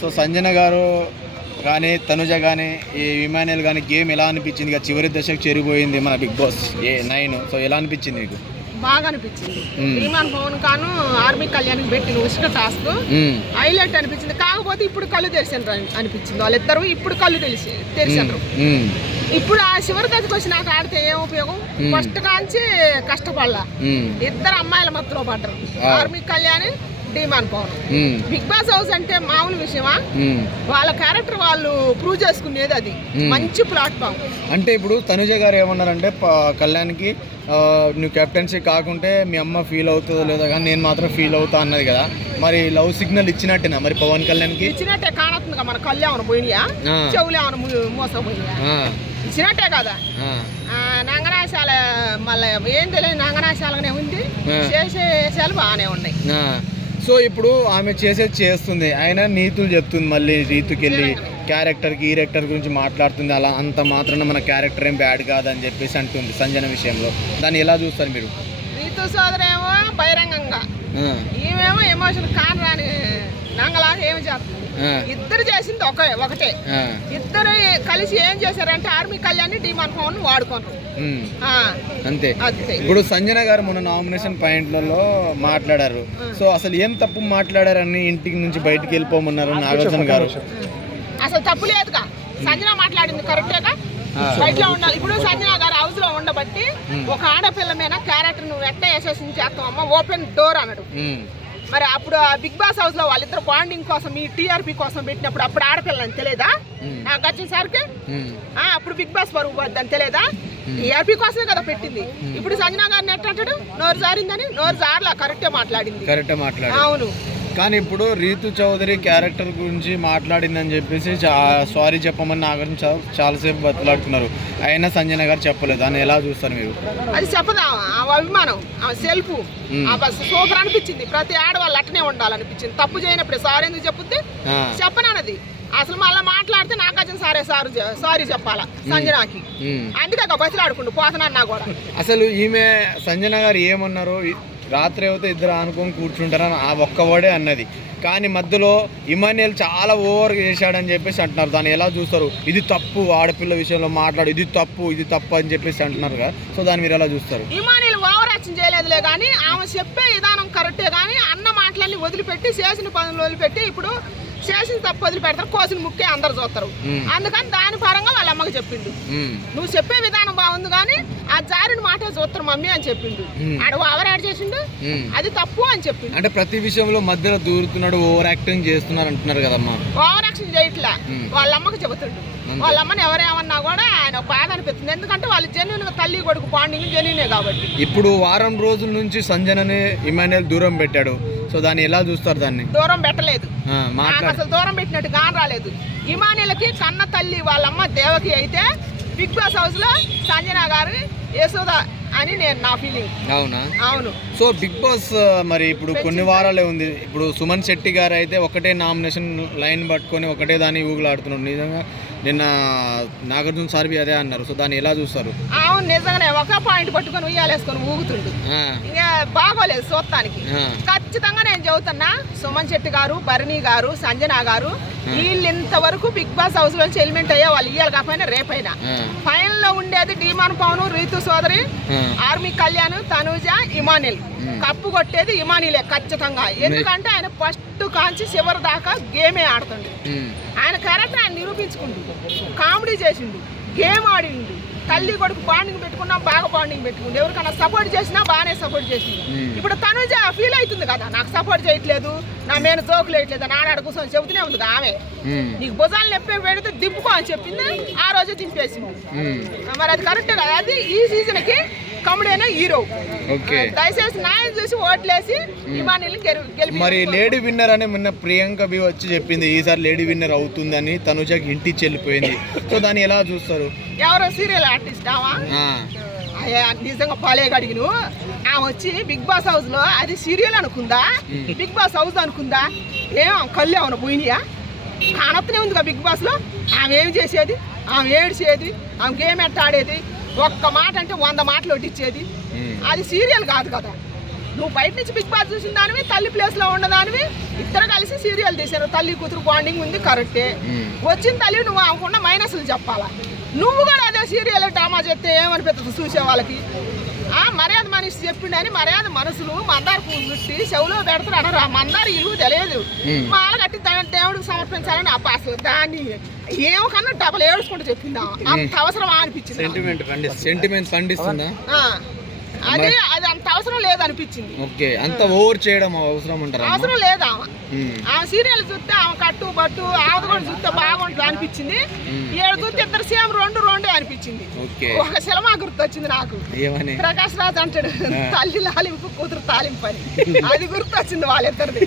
So Sanjana గారు కానీ తనుజ కానీ ఈ ఇమాన్యుయల్ కానీ గేమ్ ఎలా అనిపించింది? ఇక చివరి దశకు చేరిపోయింది మన బిగ్ బాస్ 9. సో ఎలా అనిపించింది మీకు? బాగా అనిపించింది. శ్రీమాన్ పవన్ కాను ఆర్మీ కళ్యాణ్కి పెట్టిన ఉసుక టాస్క్ హైలైట్ అనిపించింది. కాకపోతే ఇప్పుడు కళ్ళు తెరిచారు అనిపించింది. వాళ్ళిద్దరు ఇప్పుడు కళ్ళు తెరిచారు. ఇప్పుడు ఆ చివరి దశకు వచ్చి నాకు ఆడితే ఏం ఉపయోగం? ఫస్ట్ కాంచి కష్టపడాల. ఇద్దరు అమ్మాయిల మధ్యలో పడ్డారు, army Kalyan, Shriman Pavan. Bigg Boss house అంటే మామూలు విషయమా? వాళ్ళ క్యారెక్టర్ వాళ్ళు ప్రూవ్ చేసుకునేది. అది మంచి ప్లాట్ఫామ్. అంటే ఇప్పుడు తనుజ గారు ఏమన్నారంటే కళ్యాణ్కి నువ్వు కెప్టెన్సీ కాకుంటే మీ అమ్మ ఫీల్ అవుతుందో లేదో కానీ నేను మాత్రం ఫీల్ అవుతా అన్నది కదా. మరి లవ్ సిగ్నల్ ఇచ్చినట్టేనా మరి పవన్ కళ్యాణ్కి? ఇచ్చినట్టే కానొస్తుంది. మన కళ్ళు ఏమైనా పోయినాయా? చెవులు ఏమైనా మోసపోయినాయా? ఇచ్చినట్టే కదా. నంగనాశాల మళ్ళీ ఏం తెలియదు, నంగనాశాలనే ఉంది. చేసేసాలు బాగానే ఉన్నాయి. సో ఇప్పుడు ఆమె చేస్తుంది, ఆయన నీతులు చెప్తుంది, మళ్ళీ రీతుకి వెళ్ళి క్యారెక్టర్కి ఈరెక్టర్ గురించి మాట్లాడుతుంది. అలా అంత మాత్రాన మన క్యారెక్టర్ ఏం బ్యాడ్ కాదని చెప్పేసి అంటుంది సంజన విషయంలో. దాన్ని ఎలా చూస్తారు మీరు? రీతు సోదరేమో బహిరంగంగా, ఈమెమో ఎమోషన్ కాని నంగలాగా ఏమి చేస్తుంది. ఇద్దరు చేసింది ఒకటే. ఇద్దరు కలిసి ఏం చేశారంటే ఆర్మీ కళ్యాణ్ శ్రీమాన్ పవన్ వాడుకోరు అంతే. ఇప్పుడు సంజన గారు మొన్న నామినేషన్ పాయింట్లలో మాట్లాడారు. సో అసలు ఏం తప్పు మాట్లాడారని ఇంటికి నుంచి బయటికి వెళ్ళిపోమన్నారు నాగార్జున గారు. అసలు తప్పు లేదుగా, సంజన మాట్లాడింది కరెక్టేగా. బయటలో ఉండాలి. ఇప్పుడు సంజన గారు హౌస్ లో ఉండబట్టి ఒక ఆడపిల్ల మీద క్యారెక్టర్ నువ్వు ఎట్ట వేసేసి చేస్తావమ్మా, ఓపెన్ డోర్ అన్నాడు. మరి అప్పుడు బిగ్ బాస్ హౌస్ లో వాళ్ళిద్దరు బాండింగ్ కోసం ఈ టీఆర్పీ కోసం పెట్టినప్పుడు అప్పుడు ఆడపిల్లని తెలియదా? నాకు వచ్చేసరికి అప్పుడు బిగ్ బాస్ పరుగు పోద్దని తెలియదా? టీఆర్పీ కోసమే కదా పెట్టింది. ఇప్పుడు సంజన గారిని ఎట్టంటాడు? నోరు జారిందని. నోరు జారలా, కరెక్టే మాట్లాడింది. అవును. కానీ ఇప్పుడు రీతు చౌదరి క్యారెక్టర్ గురించి మాట్లాడిందని చెప్పేసి సారీ చెప్పమని నాగార్జున చాలాసేపు బతులాడుతున్నారు. అయినా సంజన గారు చెప్పలేదు. అని ఎలా చూస్తారు మీరు? అది చెప్పదా అభిమానం, సెల్ఫ్ సూపర్ అనిపించింది. ప్రతి ఆడవాళ్ళు అట్నే ఉండాలనిపించింది. తప్పు చేయనప్పుడు సారీ ఎందుకు చెప్పుద్ది? చెప్పనన్నది. అసలు మళ్ళీ మాట్లాడితే నాగార్జున సారీ చెప్పాలా సంజనాకి. అందుకే బతిలాడుకుంటూ పోతున్నా కూడా. అసలు ఈమె సంజన గారు ఏమన్నారు? రాత్రి అయితే ఇద్దరు అనుకొని కూర్చుంటారని ఆ ఒక్క వర్డే అన్నది. కానీ మధ్యలో ఇమాన్యుయల్ చాలా ఓవర్ చేశాడని చెప్పేసి అంటున్నారు. దాన్ని ఎలా చూస్తారు? ఇది తప్పు, ఆడపిల్ల విషయంలో మాట్లాడు, ఇది తప్పు అని చెప్పేసి అంటున్నారు కదా. సో దాన్ని మీరు ఎలా చూస్తారు? ఇమాన్యుయల్ ఓవర్ యాక్షన్ చేయలేదులే కానీ ఆమె చెప్పే విధానం కరెక్టే. కానీ అన్న మాటలన్నీ వదిలిపెట్టి చేసిన పనులు వదిలిపెట్టి ఇప్పుడు చేసిన తప్పు వదిలిపెడతారు, కోసిన ముక్కే అందరు చూస్తారు. అందుకని దాని పరంగా వాళ్ళ అమ్మకి చెప్పిండు, నువ్వు చెప్పే విధానం బాగుంది కానీ ఆ జారిన మాట చూస్తారు మమ్మీ అని చెప్పిండు. ఆడు ఓవర్ యాడ్ చేసిండు, అది తప్పు అని చెప్పిండు. అంటే ప్రతి విషయంలో మధ్యలో దూరుతున్నాడు, ఓవర్ యాక్టింగ్ చేస్తున్నారు అంటున్నారు కదమ్మా. ఓవర్ యాక్షన్ చేయట్లా, వాళ్ళ అమ్మకి చెబుతుండు. వాళ్ళ అమ్మని ఎవరేమన్నా కూడా ఆయన బాధ అనిపిస్తుంది. ఎందుకంటే వాళ్ళు జెన్యున్ గా తల్లి కొడుకు బాండింగ్ జెన్యునే కాబట్టి. ఇప్పుడు వారం రోజుల నుంచి సంజనని ఇమాన్యుయల్ దూరం పెట్టాడు. సో దాన్ని ఎలా చూస్తారు? దాన్ని దూరం పెట్టలేదు, అసలు దూరం పెట్టినట్టు గాని రాలేదు. ఇమాన్యుయల్కి కన్న తల్లి వాళ్ళమ్మ దేవకి అయితే బిగ్ బాస్ హౌస్ లో సంజన గారి యశోద అని నా ఫీలింగ్. అవును. సో బిగ్ బాస్ మరి ఇప్పుడు కొన్ని వారాలే ఉంది. ఇప్పుడు సుమన్ శెట్టి గారు అయితే ఒకటే నామినేషన్ లైన్ పట్టుకొని ఒకటే దాన్ని ఊగులాడుతున్నాడు. నిజంగా నిన్న నాగార్జున సార్ అదే అన్నారు. సో దాన్ని ఎలా చూస్తారు? అవును, నిజంగానే ఒక పాయింట్ పట్టుకొని ఉయ్యాలేసుకొని ఊగుతుండు. ఇక బాగోలేదు చూడటానికి. ఖచ్చితంగా నేను చెబుతున్నా, సుమన్ శెట్టి గారు, భరణి గారు, సంజన గారు వీళ్ళు ఇంతవరకు బిగ్ బాస్ హౌస్ నుంచి ఎలిమెంట్ అయ్యే వాళ్ళు ఇయ్యాలి కాకపోయినా రేపైనా. ఫైనల్ లో ఉండేది శ్రీమాన్ పవన్, రీతు సోదరి, ఆర్మీ కళ్యాణ్, తనుజ, ఇమాన్యుయల్. కప్పు కొట్టేది ఇమాన్యుయలే ఖచ్చితంగా. ఎందుకంటే ఆయన ఫస్ట్ కాంచి చివరి దాకా గేమే ఆడుతుండు. ఆయన క్యారెక్టర్ ఆయన నిరూపించుకుండు, కామెడీ చేసిండు, గేమ్ ఆడిండు. తల్లి కొడుకు బాండింగ్ పెట్టుకున్నా బాగా బాండింగ్ పెట్టుకుండు. ఎవరికైనా సపోర్ట్ చేసినా బాగానే సపోర్ట్ చేసింది. ఇప్పుడు తనుజ ఫీల్ అవుతుంది కదా, నాకు సపోర్ట్ చేయట్లేదు, నా మీద జోకులు వేయట్లేదు, నాడాడు కూర్చొని చెబుతూనే ఉంది ఆమె. నీకు భుజాలు నొప్పి పెడితే దింపుకో అని చెప్పింది, ఆ రోజే దింపేసింది. మరి అది కరెక్ట్ కదా. అది ఈ సీజన్ కి కమెడీన హీరో. దయచేసి నాయన చూసి ఓట్లేసి ఇమాన్యుయల్ని గెలిపి. మరి లేడీ విన్నర్ అని మొన్న ప్రియాంక బి వచ్చి చెప్పింది ఈసారి లేడీ విన్నర్ అవుతుందని. తనుజకి ఇంటికి వెళ్ళిపోయింది. సో దాన్ని ఎలా చూస్తారు? ఎవరో సీరియల్ ఆర్టిస్ట్ ఆవా నిజంగా పాలేగడిగిను. ఆమె వచ్చి బిగ్ బాస్ హౌస్ లో అది సీరియల్ అనుకుందా, బిగ్ బాస్ హౌస్ అనుకుందా? కళ్ళు ఏమన్నా పోయినాయా? కానత్తనే ఉందిగా బిగ్ బాస్ లో. ఆమె ఏమి చేసేది? ఆమె ఏడ్చేది, ఆమె గేమ్ ఎట్ట ఆడేది, ఒక్క మాట అంటే 100 మాటలు ఒట్టించేది. అది సీరియల్ కాదు కదా. నువ్వు బయట నుంచి బిగ్ బాస్ చూసిన దానివి, తల్లి ప్లేస్ లో ఉన్నదానివి, ఇద్దరు కలిసి సీరియల్ తీశారు. తల్లి కూతురు బాండింగ్ ఉంది, కరెక్టే. వచ్చిన తల్లి నువ్వు అనుకున్న మైనస్లు చెప్పాలా. నువ్వు కూడా అదే సీరియల్ డ్రామా చేస్తే ఏమనిపిస్తుంది చూసే వాళ్ళకి? మర్యాద మనిషి చెప్పిండని మర్యాద మనసులు మందారు పువ్వు చుట్టి చెవులో పెడతాడు. ఆ మందారు ఇల్లు తెలియదు, మాల కట్టి దేవుడికి సమర్పించాలని అసలు దాన్ని ఏమకన్నా డబల్ ఏడుచుకుంటూ చెప్పిందా, అంత అవసరమా అనిపించింది. సెంటిమెంట్ పండిస్తుందా? అది అంత అవసరం లేదనిపించింది. ఓకే, అంత ఓవర్ చేయడం అవసరం అంటారా? అవసరం లేదా. ఆ సీరియల్ చూస్తే ఆమె కట్టు బట్టు ఆమె కూడా చూస్తే బాగుంటుంది అనిపించింది. ఏడు చూస్తే ఇద్దరు సేమ్ రెండు అనిపించింది. ఒక సినిమా గుర్తు వచ్చింది నాకు, ప్రకాష్ రాజ్ అంటాడు తల్లి లాలింపు కూతురు తాలింపు అని, అది గుర్తు వచ్చింది వాళ్ళిద్దరిది.